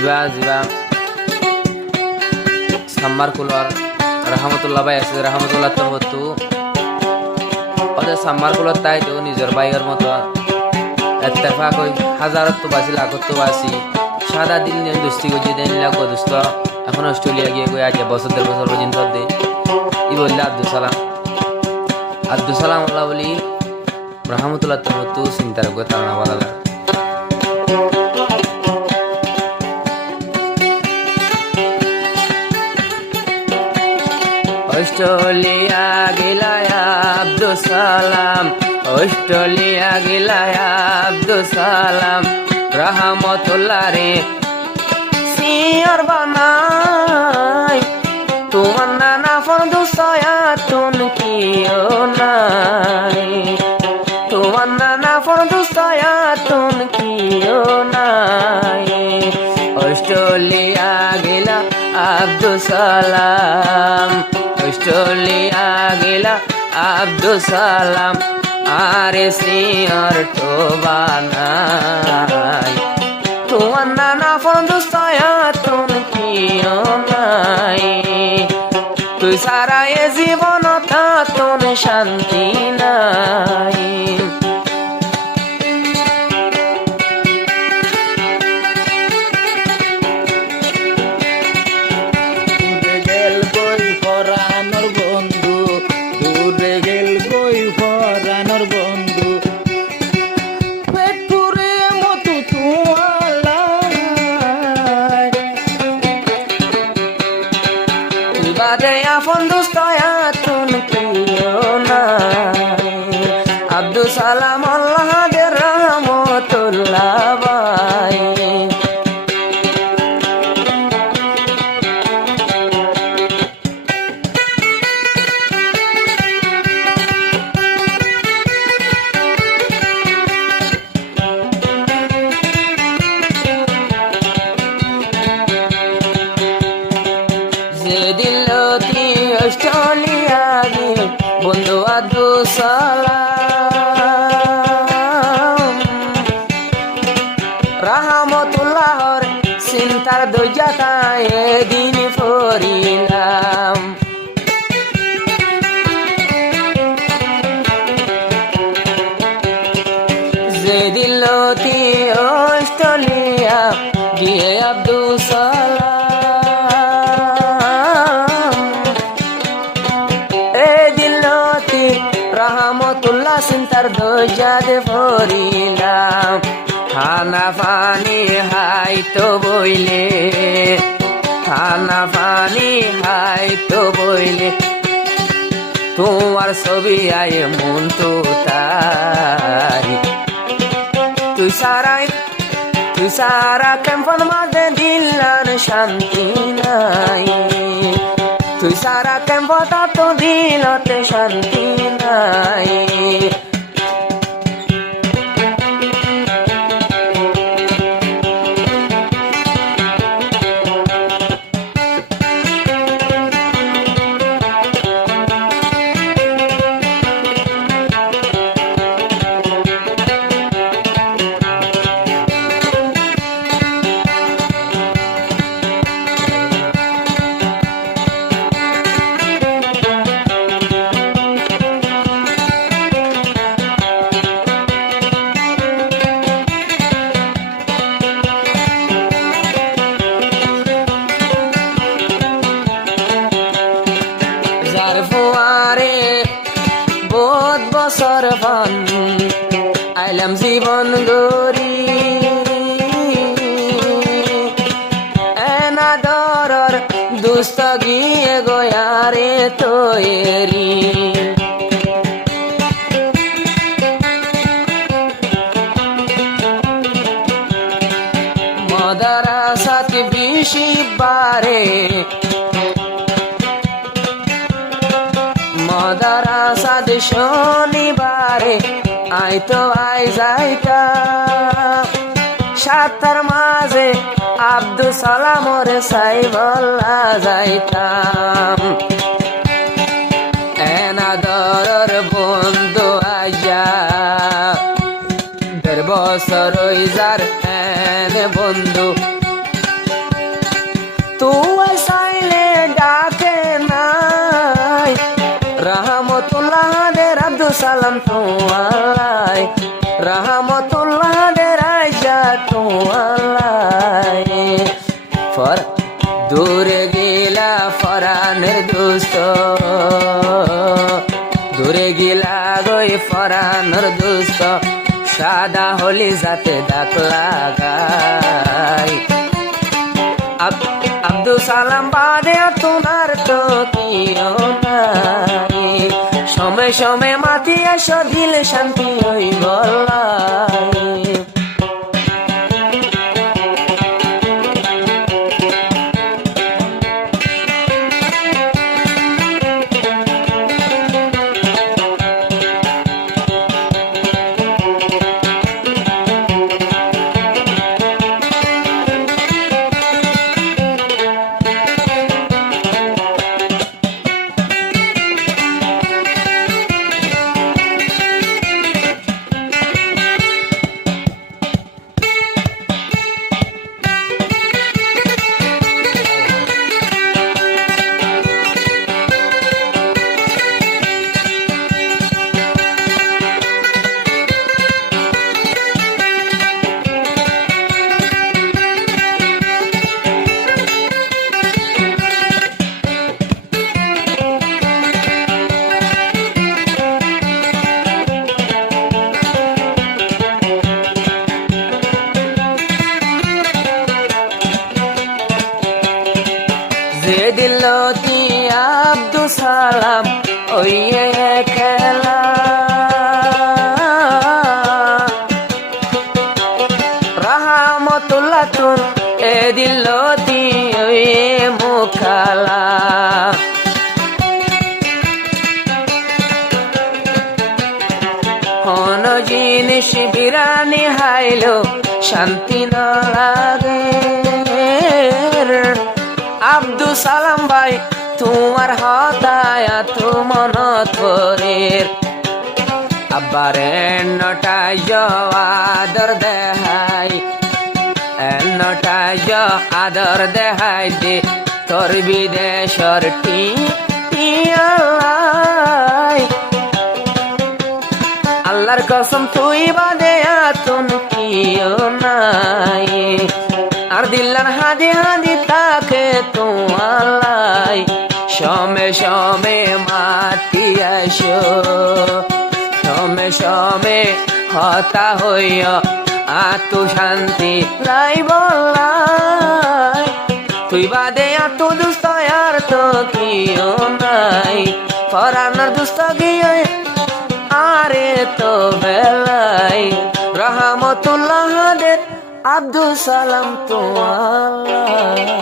জিবা জিবা সাম্মার কুলার রহমতুল্লাহ ভাই আছে রহমতুল্লাহ তোর মতো ওদের সাম্মার কুলার তাই তো নিজের ভাইয়ের মতো এত্তেফাক হই হাজারত তো বাসি লাখত তো বাসি সাদা দিন দিন দুস্তি করছি দিন লাখ দুস্ত এখন অস্ট্রেলিয়া গিয়ে গিয়ে আগে বছর দেড় বছর পর্যন্ত দে ই বললে আব্দুল সালাম আল্লাহ বলি রহমতুল্লাহ তোর মতো চিন্তার কথা না বলা অস্ট্রেলিয়া গেলায় আব্দুল সালাম অস্ট্রেলিয়া গেলায় আব্দুল সালাম রহমতুল্লাহ রে সিয়র বানাই তোমার নানা ফন্দু সয়াতুন কিও নাই তোমার নানা ফন্দু সয়াতুন কিও নাই অস্ট্রেলিয়া গেলা আব্দুল সালাম অস্ট্রেলিয়া গেলা আব্দুল সালাম আরে সিয়র তো বানাই তোমার নানা ফন্দু সয়াতুন কিও নাই তুই সারা এ জীবন তোর শান্তি নাই গেল গই ফরানোর বন্ধু দূরে গেল গই ফরানোর বন্ধু পেট পুরে মতো তোমার বাদে আফন দুস্তয়াতুন কিও নাই আব্দুল সালাম আল্লাহ দে রহমতুল্লাহ ভাই দিলতি অস্ট্রেলিয়া গিয়ে বন্ধু আব্দুল সালাম রহমতুল্লাহর চিন্তার দরজাটায় এদিন ফরিলাম যে দিলতি অস্ট্রেলিয়া গিয়ে আব্দুল সালাম রহমতুল্লাহ চিন্তার দরজাতে ফরিলাম খানা পানি হাই তো বইলে খানা পানি হাই তো বইলে তোমার ছবি আয় মন তো তারি তুই সারা ক্যাম্পন মাঝে দিলার শান্তি নাই তুই সারা ক্যাম্পটা তো দিলতে শান্তি নাই বছর পান আইলাম জীবন গরি এনা দরর দুস্ত গিয়ে গয়ারে তৈরি মদারা সাথ বিশি বারে মদারা সাদ শনিবারে আই তো আই যাইতা সাতার মাঝে আব্দুল সালামর সাইবল্লা যাইতাম এনা দরর বন্ধু আইয়া দেড় বছর যার এনে বন্ধু তুই চাইলে ডাকে নাই রহমতুল্লাহ দের আব্দুল সালাম তোমায় রহমতুল্লাহ দের আয়শা তোমায় ফর দূরে গেলা ফরানের দুস্ত দূরে গেলা গই ফরানের দুস্ত সাদা হলি যাতে দাগ লাগাই আব্দুল সালাম বাদে তোমার তো কিও নাই সময় সময় মাতি আসো দিলে শান্তি হই গলাই দিল আব্দুল সালাম ওই খেলা রহমতুল্লাহ তুন এ দিল ওই মুখালা কোন জিনিস বিরানি হাইলো শান্তি না লাগে আব্দুল সালাম ভাই তোমার হতায়া তো মন থরের আবার নটাই আদর দেহাই নটাই আদর দেহাই দে তোর বিদেশর টিয়ালাই আল্লাহর কসম তুই বাদে আতুন কিও নাই আর দিল্লার হাদি হাদি তাকে তোমালাই সমে সমে মাতি আসো সমে সমে হতা হইয়া আতু শান্তি নাই বলাই তুই বাদে আতু দুস্ত আর তো কিও নাই ফরানোর দুস্ত গিয়ে আরে তো বেলাই রহমতুল্লাহ দের আব্দুল সালাম তোমায়